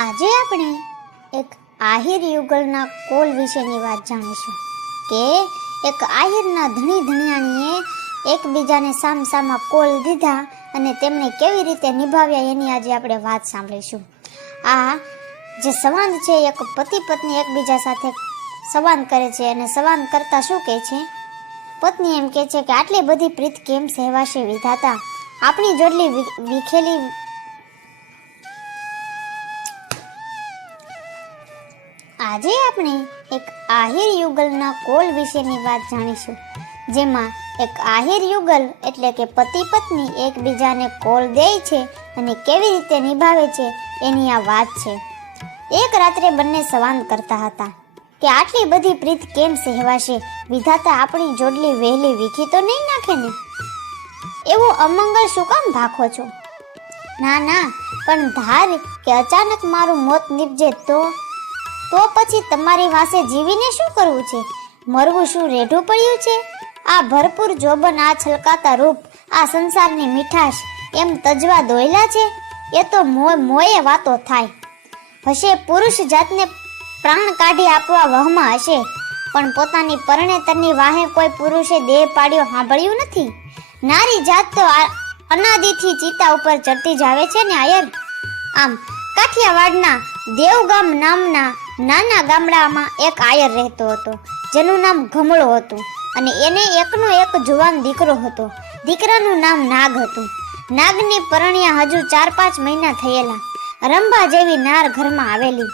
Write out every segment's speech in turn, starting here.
આજે આપણે એક આહિર યુગલના કોલ વિશેની વાત જાણીશું કે એક આહિરના ધણી ધણિયાણીએ એકબીજાને સામસામા કોલ દીધા અને તેમણે કેવી રીતે નિભાવ્યા એની આજે આપણે વાત સાંભળીશું. આ જે સંવાદ છે, એક પતિ પત્ની એકબીજા સાથે સંવાદ કરે છે અને સંવાદ કરતા શું કહે છે? પત્ની એમ કહે છે કે, આટલી બધી પ્રીત કેમ સહેવાશે વિધાતા? આપણી જોડલી વિખેલી આજે આપણે એક આહિર યુગલના કોલ વિશેની વાત જાણીશું, જેમાં એક આહિર યુગલ એટલે કે પતિ પત્ની એકબીજાને કોલ દે છે અને કેવી રીતે નિભાવે છે એની આ વાત છે. એક રાત્રે બંને સવાન કરતા હતા કે આટલી બધી પ્રીત કેમ સહેવાશે? વિધાતા આપણી જોડલી વહેલી વીખી તો નહીં નાખે ને? એવો અમંગલ શું કામ ભાખો છો? ના ના, પણ ધાર કે અચાનક મારું મોત નીપજે તો? તો પછી તમારી પાસે જીવીને શું કરવું છે? મરવું શું રેઢું પડ્યું છે? આ ભરપૂર જોબન, આ છલકાતા રૂપ, આ સંસારની મીઠાશ, એમ તજવા દોયલા છે? એ તો મોય વાતો થાય. હશે પુરુષ જાતને પ્રાણ કાઢી આપવા વહમાં હશે, પણ પોતાની પરણેતરની વાહે કોઈ પુરુષે દેહ પાડ્યો સાંભળ્યું નથી? નારી જાત તો અનાદિથી ચિતા ઉપર ચડતી જ આવે છે ને આયર? આમ, કાઠિયાવાડના દેવગામ નામના નાના ગામડામાં એક આયર રહેતો હતો, જેનું નામ ગમળો હતું અને એને એકનો એક જુવાન દીકરો હતો. દીકરાનું નામ નાગ હતું. નાગની પરણ્યા હજુ ચાર પાંચ મહિના થયેલા. રંભા જેવી નાર ઘરમાં આવેલી.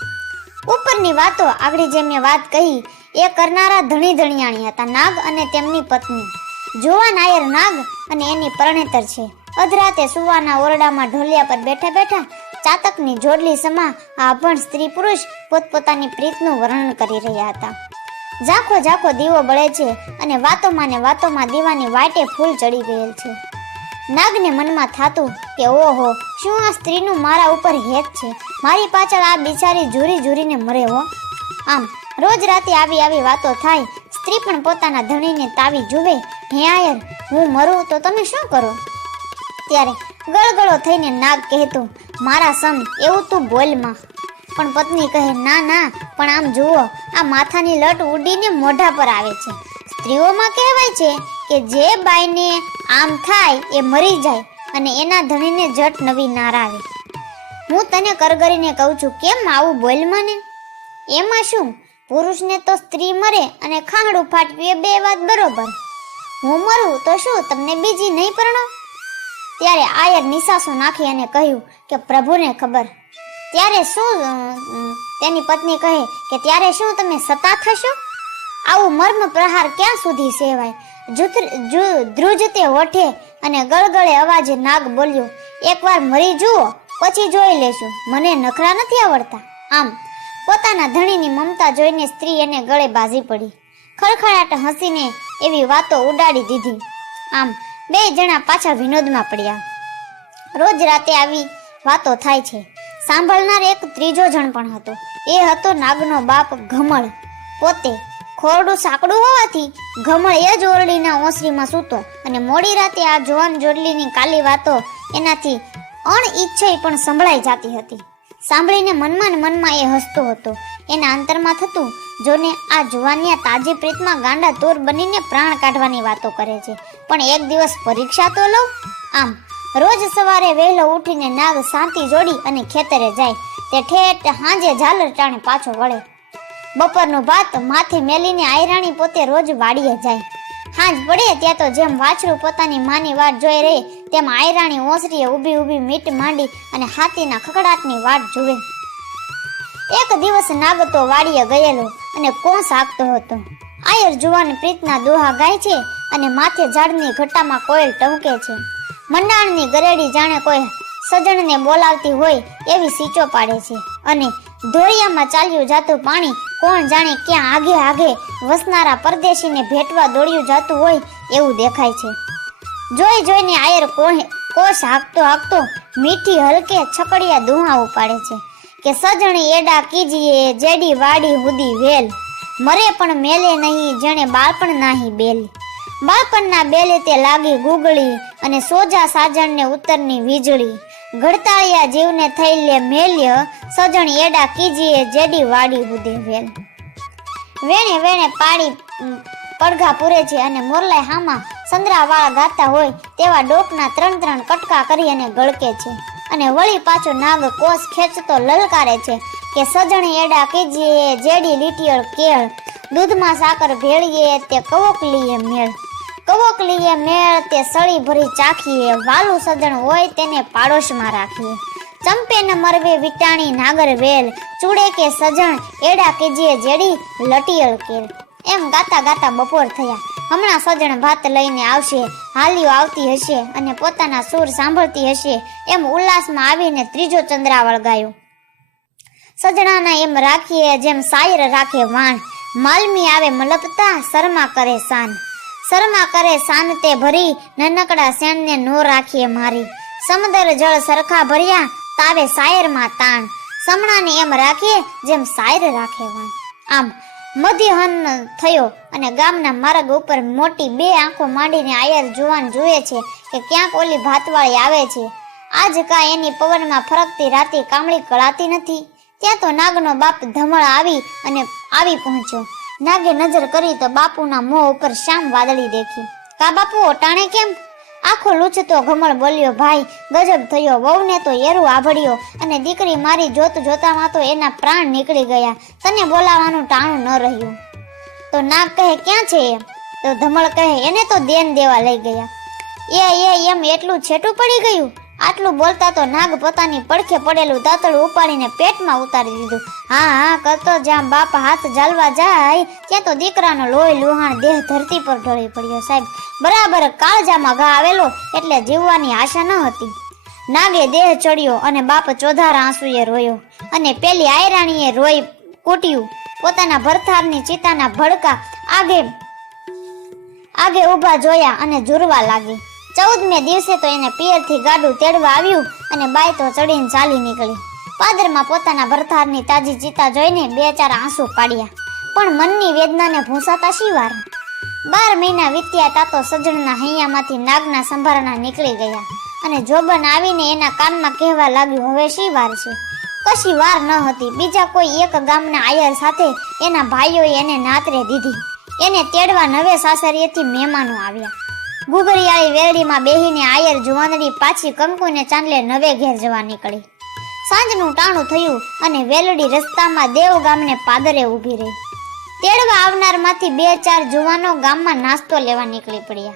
ઉપરની વાતો આવડી જે મેં વાત કહી, એ કરનારા ધણી ધણિયાણી હતા, નાગ અને તેમની પત્ની. જુવાન આયર નાગ અને એની પરણેતર છે. અધરાતે સુવાના ઓરડામાં ઢોલિયા પર બેઠા બેઠા ચાતકની જોડલી સમા આ અભણ સ્ત્રી પુરુષ પોતપોતાની પ્રીતનું વર્ણન કરી રહ્યા હતા. ઝાખો ઝાખો દીવો બળે છે અને વાતોમાં ને વાતોમાં દીવાની વાટે ફૂલ ચડી ગયેલ છે. નાગને મનમાં થાતું કે, ઓહો, શું આ સ્ત્રીનું મારા ઉપર હેત છે? મારી પાછળ આ બિચારી ઝૂરી ઝૂરીને મરે હો. આમ, રોજ રાતે આવી આવી વાતો થાય, સ્ત્રી પણ પોતાના ધણીને તાવી જુએ, હે આયર, હું મરું તો તમે શું કરો? ત્યારે ગળગળો થઈને નાગ કહેતું મારા સમ, એવું તું બોલમાં પણ પત્ની કહે, ના ના, પણ આમ જુઓ, આ માથાની લટ ઉડીને મોઢા પર આવે છે. સ્ત્રીઓમાં કહેવાય છે કે જે બાઈને આમ થાય એ મરી જાય અને એના ધણીને જટ નવી નાર આવે હું તને કરગરીને કહું છું, કેમ આવું બોલ મને? એમાં શું? પુરુષને તો સ્ત્રી મરે અને ખાંગડું ફાટવી એ બે વાત બરોબર. હું મરું તો શું, તમને બીજી નહીં પરણો? ત્યારે આયર નિસાસો નાખી અને કહ્યું કે પ્રભુને ખબર. ત્યારે શું તેની પત્ની કહે કે ત્યારે શું તમે સતા થશો? આવું મર્મ પ્રહાર ક્યાં સુધી સેવાય? ધ્રુજતે હોઠે અને ગળગળે અવાજે નાગ બોલ્યો, એકવાર મરી જુઓ, પછી જોઈ લેશું મને નખરા નથી આવડતા. આમ, પોતાના ધણીની મમતા જોઈને સ્ત્રી એને ગળે બાજી પડી. ખળખળાટ હસીને એવી વાતો ઉડાડી દીધી. આમ બે જણા પાછા વિનોદમાં પડ્યા. રોજ રાતે આવી વાતો થાય છે. સાંભળનાર એક ત્રીજો જણ પણ હતો. એ હતો નાગનો બાપ ઘમળ પોતે ખોરડું સાંકડું હોવાથી ઘમળ એ જ ઓરડીના ઓસરીમાં સૂતો અને મોડી રાતે આ જોવાન જોડલીની કાલી વાતો એનાથી અણઈચ્છઈ પણ સંભળાઈ જતી હતી. સાંભળીને મનમાં મનમાં એ હસતો હતો. એના અંતરમાં થતું જોને આ જુવાનિયા તાજી પ્રીતમાં ગાંડા તોર બનીને પ્રાણ કાઢવાની વાતો કરે છે. પણ એક દિવસ પરીક્ષા તો લઉં? આમ, રોજ સવારે વહેલો ઉઠીને નાગ શાંતિ જોડી અને ખેતરે જાય. તે ઠેઠ હાંજે ઝાલર ટાણે પાછો વળે. બપોરનો ભાત માથે મેલીને આયરાણી પોતે રોજ વાડીએ જાય. હાંજ પડે ત્યાં તો જેમ વાછરું પોતાની માની વાટ જોઈ રહે, તેમ આયરાણી ઓસરીએ ઊભી ઊભી મીટ માંડી અને હાથીના ખકડાટની વાટ જુએ. એક દિવસ નાગ તો વાડીએ ગયેલો અને કોસ હાંકતો હતો. આયર જુવાન પ્રીતના દોહા ગાય છે અને માથે ઝાડની ઘટામાં કોયલ ટહુકે છે. મંડાણની ગરેડી જાણે કોઈ સજણને બોલાવતી હોય એવી સીચો પાડે છે. અને ધોળિયામાં ચાલ્યું જાતું પાણી કોણ જાણે ક્યાં આગે આગે વસનારા પરદેશીને ભેટવા દોડ્યું જાતું હોય એવું દેખાય છે. જોઈ જોઈને આયર કોષ હાંકતો હાંકતો મીઠી હલકે છકડિયા દુહા ઉપાડે છે કે સજણી એડા કીજીએ જેડી વાડી હુદી વેલ. મરે પણ મેલે નહીં જેણે બાળપણ નાહી બેલ. બાળપણના બેલે તે લાગી ગુગળી અને સોજા સાજણને ઉત્તરની વીજળી. ઘડતાળિયા જીવને થઈ લે મેલ્ય સજણ એડા કીજીએ જેડી વાડી હુદે વેલ. વેણે વેણે પાડી પડઘા પૂરે છે અને મોરલાય હામાં સંદ્રાવાળા ગાતા હોય તેવા ડોકના ત્રણ ત્રણ કટકા કરી અને ગળકે છે. અને વળી પાછો નાગ કોસ ખેંચતો લલકારે છે કે સજણી એડા કીજીએ જેડી લીટીયળ કેળ, દૂધમાં સાકર ભેળીએ તે કવોકલીએ મેળ. કવોકલીએ મેળ તે સળી ભરી ચાખીએ, વાલું સદણ હોય તેને પાડોશમાં રાખીએ. ચંપે ન મરવે વિટાણી નાગર વેલ, ચૂડે કે સજણ એડા કેજીએ જેડી લટિયળ કેલ. એમ ગાતા ગાતા બપોર થયા. હમણાં સજણ ભાત લઈને આવશે, હાલીઓ આવતી હશે અને પોતાના સૂર સાંભળતી હશે, એમ ઉલ્લાસમાં આવીને ત્રીજો ચંદ્રાવળ ગાયો. સજણાના એમ રાખીએ, જેમ સાયર રાખે વાણ. માલમી આવે મલપતા, શર્મા કરે સાન. શર્મા કરે સાન તે ભરી, નનકડા શેણને નો રાખીએ મારી. સમદર જળ સરખા ભર્યા, તાવે સાયરમાં તાણ. સમણાને એમ રાખીએ, જેમ સાયર રાખે વાણ. આમ, મધ્યહન થયો અને ગામના માર્ગ ઉપર મોટી બે આંખો માંડીને આયર જુવાન જુએ છે કે ક્યાંક ઓલી ભાતવાળી આવે છે. આજ કા એની પવનમાં ફરકતી રાતે કામળી કળાતી નથી. ત્યાં તો નાગનો બાપ ધમળ આવી અને આવી પહોંચ્યો. નાગે નજર કરી તો બાપુના મોં ઉપર શામ વાદળી દેખી. કા બાપુ ઓટાણે કેમ? આખો લૂછતો ઘમળ બોલ્યો, ભાઈ, ગજબ થયો. વહુને તો એરું આભળ્યો અને દીકરી મારી જોત જોતામાં તો એના પ્રાણ નીકળી ગયા. તને બોલાવાનું ટાણું ન રહ્યું. તો નાગ કહે, ક્યાં છે એ તો ધમળ કહે, એને તો દેન દેવા લઈ ગયા. એ એ, એમ એટલું છેટું પડી ગયું? આટલું બોલતા તો નાગ પોતાની પડખે પડેલું દાંતળું ઉપાડીને પેટમાં ઉતારી દીધું. હા હા કરતો જ્યાં બાપ હાથ જાલવા જાય, ત્યાં તો દીકરાનો લોહી, લુહાણ, દેહ ધરતી પર ઢળી પડ્યો સાહેબ. બરાબર કાળજામાં ઘા આવેલો એટલે જીવવાની આશા ન હતી. નાગે દેહ ચડ્યો અને બાપ ચોધાર આંસુએ રોયો અને પેલી આયરાણીએ રોઈ કૂટ્યું. પોતાના ભરથારની ચિતાના ભડકા આગે આગે ઊભા જોયા અને ઝૂરવા લાગી. ચૌદમે દિવસે તો એને પિયરથી ગાડું તેડવા આવ્યું અને બાય તો ચડીને ચાલી નીકળી. પાદરમાં પોતાના ભરથારની તાજી ચિતા જોઈને બે ચાર આંસુ પાડ્યા. પણ મનની વેદનાને ભૂંસાતા શિવાર બાર મહિના વીત્યા તા તો સજણના હૈયામાંથી નાગના સંભારણા નીકળી ગયા. અને જોબન આવીને એના કાનમાં કહેવા લાગ્યું, હવે શી વાર છે? કશી વાર ન હતી. બીજા કોઈ એક ગામના આયર સાથે એના ભાઈઓએ એને નાતરે દીધી. એને તેડવા નવે સાસરીએથી મહેમાનો આવ્યા. ગુગરિયાળી વેરડીમાં બેહીને આયર જુવાનડી પાછી કંકુને ચાંદલે નવે ઘેર જવા નીકળી. સાંજનું ટાણું થયું અને વેલડી રસ્તામાં દેવ ગામને પાદરે ઊભી રહી. તેડવા આવનારમાંથી બે ચાર જુવાનો ગામમાં નાસ્તો લેવા નીકળી પડ્યા.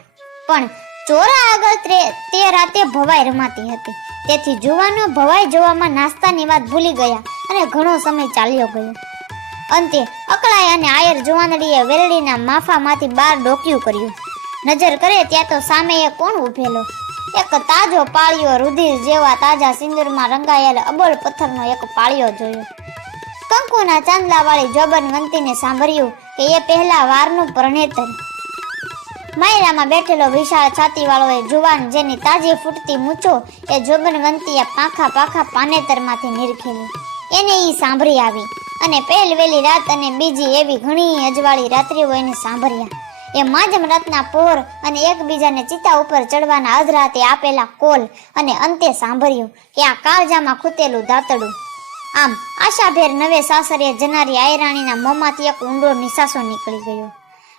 પણ ચોરા આગળ તે- રાતે ભવાઈ રમાતી હતી. તેથી જુવાનો ભવાઈ જોવામાં નાસ્તાની વાત ભૂલી ગયા અને ઘણો સમય ચાલ્યો ગયો. અંતે અકળાય અને આયર જુવાનડીએ વેલડીના માફામાંથી બાર ડોક્યું કર્યું. નજર કરે ત્યાં તો સામે એ કોણ ઉભેલો એક તાજો પાળિયો રુધિર જેવા તાજા સિંદૂરમાં રંગાયેલ અબોલ પથ્થરનો એક પાળિયો જોયો. કંકુના ચાંદલાવાળી જોબનવંતીને સાંભળ્યું કે એ પહેલા વારનું પરણેતર માયરામાં બેઠેલો વિશાળ છાતીવાળો એ જુવાન જેની તાજી ફૂટતી મૂછો એ જોબનવંતીએ પાંખા પાંખા પાનેતરમાંથી નીરખેલી. એને એ સાંભળી આવી અને પહેલ વેલી રાત અને બીજી એવી ઘણી અજવાળી રાત્રિઓ એને સાંભળ્યા. એ માજમ રત્ના પોર અને એકબીજાને ચિતા ઉપર ચડવાના અધરાતે આપેલા કોલ અને અંતે સાંભળ્યું કે આ કાળજામાં ખૂતેલું દાંતડું. આમ આશાભેર નવે સાસરીએ જનારી આયરાણીના મોંમાંથી એક ઊંડો નિસાસો નીકળી ગયો.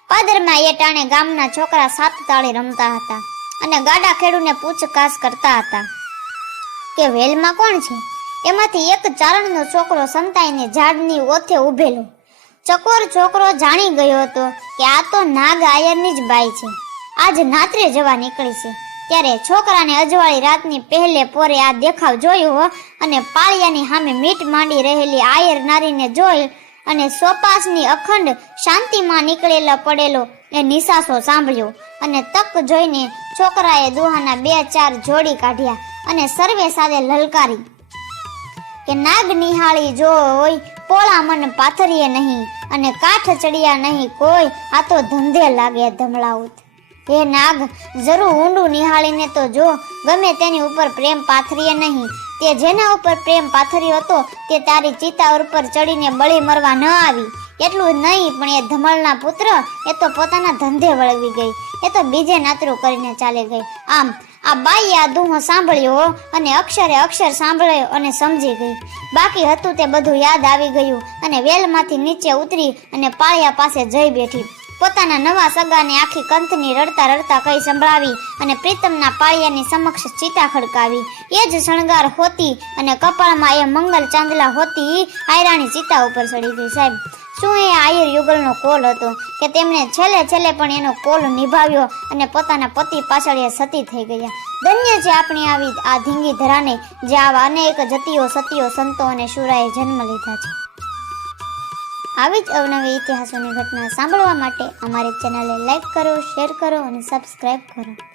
પાદરમાં એ ટાણે ગામના છોકરા સાત તાળી રમતા હતા અને ગાડા ખેડૂને પૂછકાશ કરતા હતા કે વેલમાં કોણ છે? એમાંથી એક ચારણનો છોકરો સંતાઈને ઝાડની ઓથે ઊભેલો ચકોર છોકરો જાણી ગયો હતો કે આ તો નાગ આયરની જ બાઈ છે. આજ નાત્રે જવા નીકળી છે. ત્યારે છોકરાને અજવાળી રાતની પહેલે પોરે આ દેખાવ જોયો અને પાળિયાની સામે મીટ માંડી રહેલી આયર નારીને જોઈ અને સોપાસની અખંડ શાંતિમાં નીકળેલો પડેલો એ નિશાસો સાંભળ્યો અને તક જોઈને છોકરાએ દુહાના બે ચાર જોડી કાઢ્યા અને સર્વે સાથે લલકારી. કે નાગ નિહાળી જોઈ પોળા મન પાથરીએ નહીં અને કાઠ ચડિયા નહીં કોઈ, આ તો ધંધે લાગ્યા ધમળાઉત હે નાગ, જરૂર ઊંડું નિહાળીને તો જો, ગમે તેની ઉપર પ્રેમ પાથરીએ નહીં. તે જેના ઉપર પ્રેમ પાથર્યો હતો, તે તારી ચિતા ઉપર ચડીને બળી મરવા ન આવી. એટલું જ નહીં, પણ એ ધમલના પુત્ર, એ તો પોતાના ધંધે વળગી ગઈ. એ તો બીજે નાતરું કરીને ચાલી ગઈ. આમ આ બાઈએ આ દુહો સાંભળ્યો અને અક્ષરે અક્ષર સાંભળ્યો અને સમજી ગઈ. બાકી હતું તે બધું યાદ આવી ગયું અને વેલમાંથી નીચે ઉતરી અને પાળિયા પાસે જઈ બેઠી. પોતાના નવા સગાને આખી કંથની રડતા રડતા કઈ સંભળાવી અને પ્રીતમના પાળિયાની સમક્ષ ચિતા ખડકાવી. એ જ શણગાર હોતી અને કપાળમાં એ મંગલ ચાંદલા હોતી આયરાણી ચિતા ઉપર ચડી ગઈ સાહેબ. શું એ આયર યુગલનો કોલ હતો કે તેમણે છેલ્લે છેલ્લે પણ એનો કોલ નિભાવ્યો અને પોતાના પતિ પાછળ એ સતી થઈ ગયા. ધન્ય છે આપણી આવી આ ધીંગી ધરાને, જે આવા અનેક જતીઓ, સતીઓ, સંતો અને શુરાએ જન્મ લીધા છે. આવી જ અવનવી ઇતિહાસોની ઘટના સાંભળવા માટે અમારી ચેનલને લાઈક કરો, શેર કરો અને સબસ્ક્રાઈબ કરો.